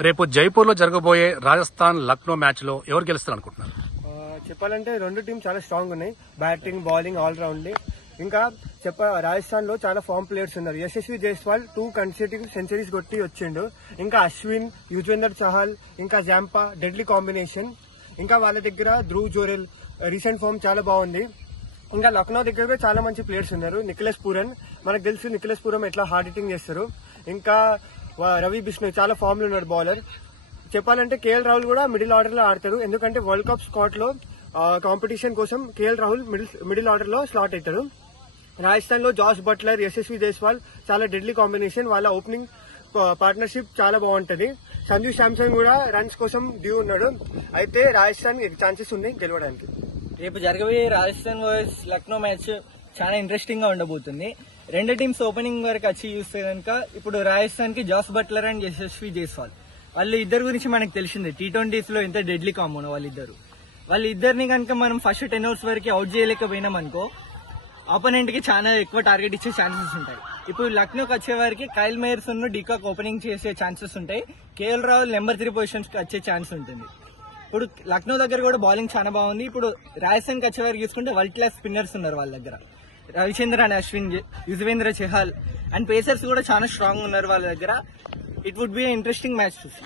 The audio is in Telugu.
రేపు జైపూర్ లో జరగబోయే రాజస్థాన్ లక్నో మ్యాచ్ లో ఎవరు గెలుస్తారు అనుకుంటున్నారు? చెప్పాలంటే రెండు టీం చాలా స్ట్రాంగ్ ఉన్నాయి. Batting, bowling all round. ఇంకా రాజస్థాన్ లో చాలా ఫామ్ ప్లేయర్స్ ఉన్నారు. యశస్వి జైస్వాల్ 2 కన్సిక్యూటివ్ సెంచరీస్ కొట్టి వచ్చిండు. ఇంకా అశ్విన్, యుజ్వేందర్ చహల్, ఇంకా జాంపా డెడ్లీ కాంబినేషన్. ఇంకా వాళ్ళ దగ్గర ధ్రువ్ జోరెల్ రీసెంట్ ఫామ్ చాలా బాగుంది. ఇంకా లక్నో దగ్గర కూడా చాలా మంచి ప్లేయర్స్ ఉన్నారు. నిఖిలేష్ పూరన్, మనకు తెలుసు నిఖిలేష్ పూరన్ ఎట్లా హార్డ్ హిట్టింగ్ చేస్తారు. ఇంకా రవి బిష్ణోయ్ చాలా ఫామ్ లో ఉన్నాడు బౌలర్. చెప్పాలంటే కేఎల్ రాహుల్ కూడా మిడిల్ ఆర్డర్ లో ఆడతారు. ఎందుకంటే వరల్డ్ కప్ స్క్వాడ్ లో కాంపిటీషన్ కోసం కేఎల్ రాహుల్ మిడిల్ ఆర్డర్ లో స్లాట్ అవుతారు. రాజస్థాన్ లో జాస్ బట్లర్, యశస్వి జైస్వాల్ చాలా డెడ్లీ కాంబినేషన్. వాళ్ళ ఓపెనింగ్ పార్ట్నర్షిప్ చాలా బాగుంటది. సంజు శాంసన్ కూడా రన్స్ కోసం డ్యూ ఉన్నాడు. అయితే రాజస్థాన్ ఛాన్సెస్ ఉన్నాయి గెలవడానికి. రేపు జరగబోయే రాజస్థాన్ వర్సెస్ లక్నో మ్యాచ్ చాలా ఇంట్రెస్టింగ్ గా ఉండబోతుంది. రెండు టీమ్స్ ఓపెనింగ్ వరకు వచ్చి చూస్తే కనుక ఇప్పుడు రాజస్థాన్ కి Jos Buttler and Yashasvi Jaiswal వాళ్ళు ఇద్దరు గురించి మనకు తెలిసిందే. T20s లో ఎంత డెడ్లీ కాంబో వాళ్ళిద్దరిని కనుక మనం ఫస్ట్ 10 overs వరకు అవుట్ చేయలేకపోయినాం అనుకో ఆపోనెంట్ కి చాలా ఎక్కువ టార్గెట్ ఇచ్చే ఛాన్సెస్ ఉంటాయి. ఇప్పుడు లక్నోకి వచ్చే వారికి కైల్ మేయర్స్ డికాక్ ఓపెనింగ్ చేసే ఛాన్సెస్ ఉంటాయి. కేఎల్ రాహుల్ నెంబర్ 3 పొజిషన్స్ కి వచ్చే ఛాన్స్ ఉంటుంది. ఇప్పుడు లక్నో దగ్గర కూడా బౌలింగ్ చాలా బాగుంది. ఇప్పుడు రాజస్థాన్ కి వచ్చే వారికి చూసుకుంటే వరల్డ్ క్లాస్ స్పిన్నర్స్ ఉన్నారు వాళ్ళ దగ్గర. రవిచంద్రన్ అశ్విన్, యుజ్వేంద్ర చహల్ అండ్ పేసర్స్ కూడా చాలా స్ట్రాంగ్ ఉన్నారు వాళ్ళ దగ్గర. It would be interesting match చూసి